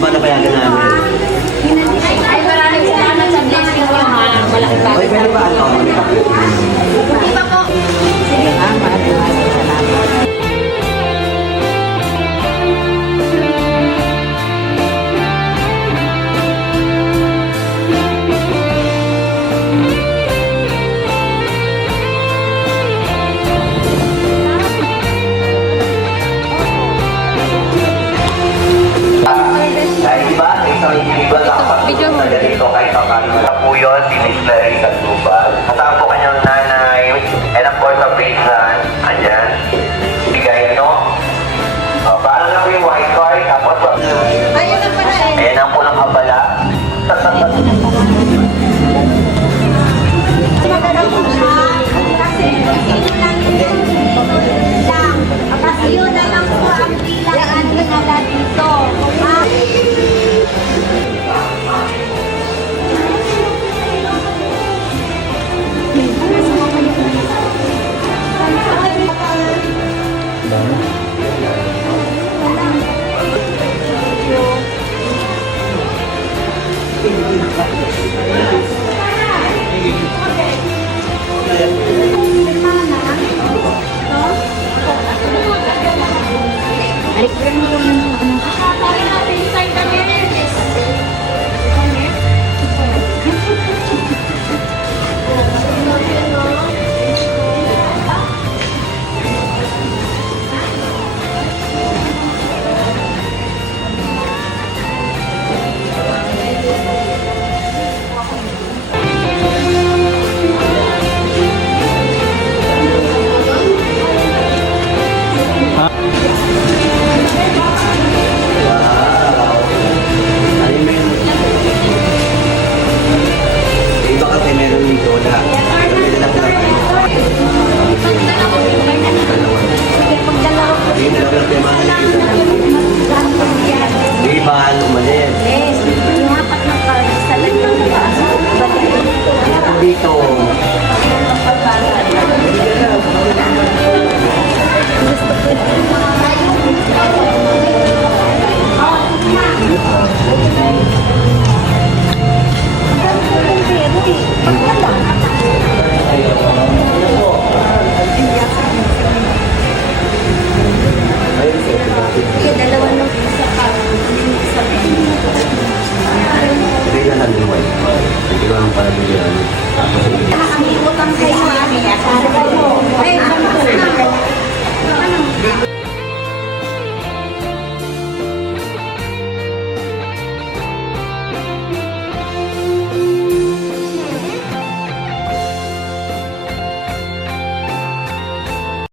Ba napayagan namin? Ay, maraming salamat sa blessing ko, ha? Malaki pa. Ay, pwede ba ano? Malaki pa. Thank you. ya.